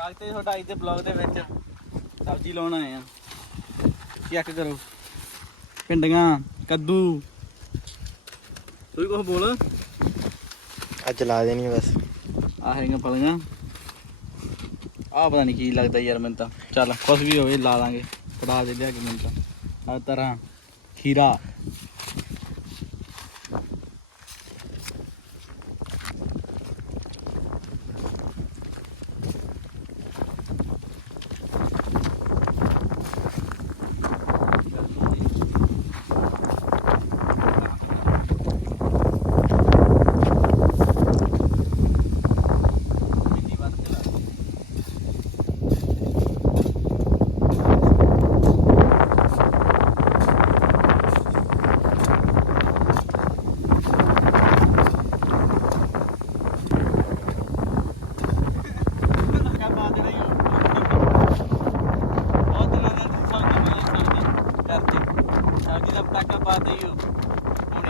ਸਵਾਗਤ ਹੈ ਤੁਹਾਡਾ ਅੱਜ ਦੇ ਬਲੌਗ ਦੇ ਵਿੱਚ ਸਬਜ਼ੀ ਲਾਉਣ ਆਏ ਆ ਚੈੱਕ ਕਰੋ। ਭਿੰਡੀਆਂ ਕੱਦੂ। ਤੂੰ ਕੁਝ ਬੋਲ। ਅੱਜ ਲਾ ਦੇਣੀ ਆ ਬਸ। ਆਹ ਹੈਗੀਆਂ ਫਲੀਆਂ। ਆਹ ਪਤਾ ਨਹੀਂ ਕੀ ਲੱਗਦਾ ਯਾਰ ਮੈਨੂੰ ਤਾਂ। ਚੱਲ ਕੁਝ ਵੀ ਹੋਵੇ ਲਾ ਲਾਂਗੇ। ਫੜਾ ਦੇ ਲਿਆ ਕੇ ਮੈਨੂੰ ਤਾਂ। ਹਰ ਤਰ੍ਹਾਂ ਖੀਰਾ ਮਿੱਟੀ ਵੱਧ ਕੇ ਲਾ ਦੇ। ਧੱਕਾ ਪਾ ਦੇਣਾ ਹੀ ਹੁਣ। ਬਹੁਤ ਦਿਨਾਂ ਦਾ ਸਬਜ਼ੀ ਬਣਾ ਸਬਜ਼ੀ ਕਰਕੇ ਸਬਜ਼ੀ ਦਾ ਪਟਾਕਾ ਪਾ ਦੇ ਹੀ ਹੋਣੀ ਨਾ ਹੋਣੀ ਇਹਦੀ ਮਰਜ਼ੀ ਪਿੰਡੀ ਲੱਗ ਰਹੀ ਦੋਸਤੋ ਪਿੰਡੀ ਦੱਸਿਆ ਕਰ ਕੀ ਚੀਜ਼ ਲਾਈ ਜਾਂਦੇ ਆਪਾਂ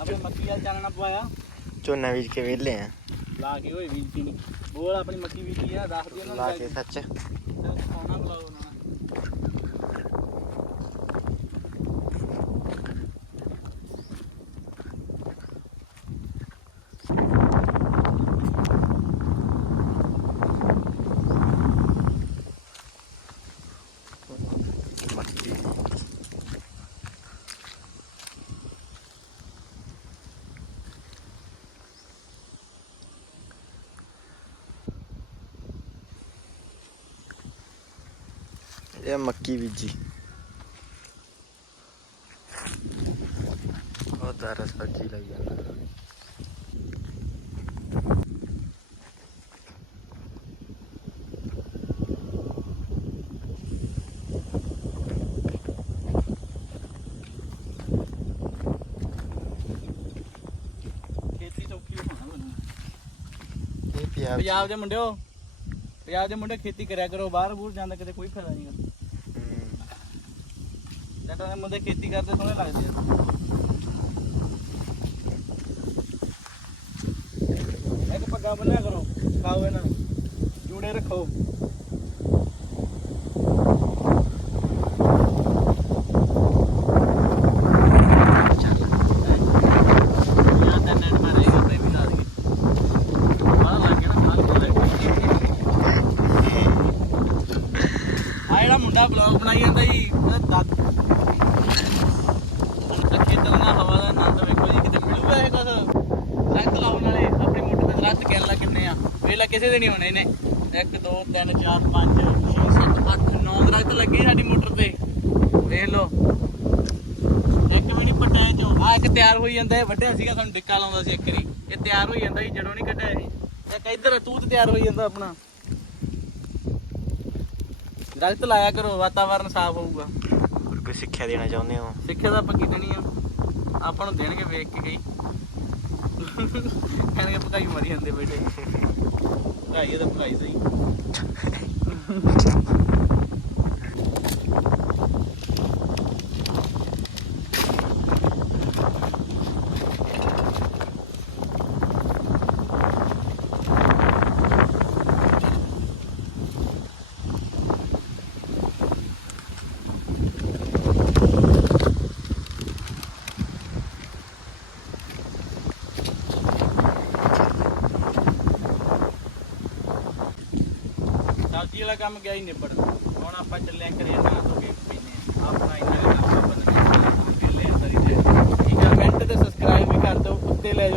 ਆਪਣੇ ਮੱਕੀ ਵਾਲ ਚਾਨਣਾ ਪਵਾਇਆ। ਝੋਨਾ ਬੀਜ ਕੇ ਵਿਹਲੇ ਆ ਲਾ ਕੇ ਹੋਏ ਬੀਜੀ ਨਹੀਂ ਬੋਲ ਆਪਣੀ ਮੱਕੀ ਬੀਜੀ ਆ ਦੱਸ ਦੇ ਉਹਨਾਂ ਲਾ ਕੇ। ਸੱਚ ਖਾਣਾ ਬੁਲਾਓ ਉਹਨਾਂ ਨੂੰ ਮੱਕੀ ਇਹ ਮੱਕੀ ਬੀਜੀ। ਉਹ ਦਾਰਾ ਸਬਜ਼ੀ ਲੱਗ ਜਾਂਦਾ। ਪੰਜਾਬ ਦੇ ਮੁੰਡਿਓ ਪੰਜਾਬ ਦੇ ਮੁੰਡੇ ਖੇਤੀ ਕਰਿਆ ਕਰੋ ਬਾਹਰ ਬੂਰ ਜਾਂਦਾ ਕਿਤੇ ਕੋਈ ਫਾਇਦਾ ਨਹੀਂ ਹਮ, ਦੇ ਮੁੰਡੇ ਖੇਤੀ ਕਰਦੇ ਸੋਹਣੇ ਲੱਗਦੇ ਆ। ਇੱਕ ਪੱਗਾ ਬੰਨਿਆ ਕਰੋ ਖਾਓ ਇਹਨਾਂ ਨੂੰ ਜੂੜੇ ਰੱਖੋ ਚੱਲ ਜਾਂ ਤਾਂ ਨੈਟ ਮਾਰੇਗਾ ਤੇ ਵੀ ਲਾ ਦੇ ਬਾਹਰ ਲੱਗ ਗਿਆ ਨਾ ਬਾਹਰ ਲੱਗ ਆ ਜਿਹੜਾ ਮੁੰਡਾ ਬਲੌਗ ਬਣਾਈ ਜਾਂਦਾ ਜੀ। ਖੇਤਾਂ ਦਾ ਹਵਾ ਦਾ ਆਨੰਦ ਵੇਖੋ ਜੀ, ਕਿਤੇ ਮਿਲੂਗਾ ਇਹ ਕੁਛ? ਦਰਖਤ ਲਾਉਣ ਵਾਲੇ ਆਪਣੀ ਮੋਟਰ ਤੇ ਦਰਖਤ ਗਿਣ ਲਾ ਕਿੰਨੇ ਆ? ਵੇਲਾ ਕਿਸੇ ਦੇ ਨਹੀਂ ਹੋਣੇ ਨੇ 1 2 3 4 5 6 7 8 9 ਦਰਖਤ ਲੱਗੇ ਸਾਡੀ ਮੋਟਰ ਤੇ। ਵੇਖ ਲਓ। ਇੱਕ ਵੀ ਨਹੀਂ ਪਟਾਇਆ ਚੋਂ। ਆ ਇੱਕ ਤਿਆਰ ਹੋਈ ਜਾਂਦਾ, ਇਹ ਵੱਡਿਆ ਸੀਗਾ, ਸਾਨੂੰ ਡਿੱਕਾ ਲਾਉਂਦਾ ਸੀ ਇੱਕ ਵਾਰੀ। ਇਹ ਤਿਆਰ ਹੋਈ ਜਾਂਦਾ ਸੀ, ਜੜੋਂ ਨਹੀਂ ਕੱਢਿਆ ਇਹ। ਇੱਕ ਇੱਧਰ ਤੂਤ ਤਿਆਰ ਹੋਈ ਜਾਂਦਾ ਆਪਣਾ। ਦਰਖਤ ਲਾਇਆ ਕਰੋ ਵਾਤਾਵਰਨ ਸਾਫ਼ ਹੋਊਗਾ। ਹੋਰ ਕੋਈ ਸਿੱਖਿਆ ਦੇਣਾ ਚਾਹੁੰਦੇ ਹੋ? ਸਿੱਖਿਆ ਤਾਂ ਆਪਾਂ ਕੀ ਦੇਣੀ ਆ? ਆਪਾਂ ਨੂੰ ਦੇਣਗੇ ਵੇਖ ਕੇ ਗਈ ਕਹਿਣਗੇ ਭਕਾਈ ਮਾਰੀ ਜਾਂਦੇ ਬੇਟੇ। ਇਹ ਤਾਂ ਭਕਾਈ ਸਹੀ। ਵਾਲਾ ਕੰਮ ਗਿਆ ਹੀ ਨਿਬੜ। ਹੁਣ ਆਪਾਂ ਚੱਲੇ ਕਰੇ ਨਾ ਤੋਂ ਕੇ ਪੀਨੇ ਆਪਣਾ ਇੰਨਾ ਕੰਮ ਬੰਦ ਨਹੀਂ ਕਰੀ ਤੇ ਠੀਕ ਆ? ਕਮੈਂਟ ਤੇ ਸਬਸਕ੍ਰਾਈਬ ਵੀ ਕਰ ਦਿਓ ਉੱਤੇ ਲੈ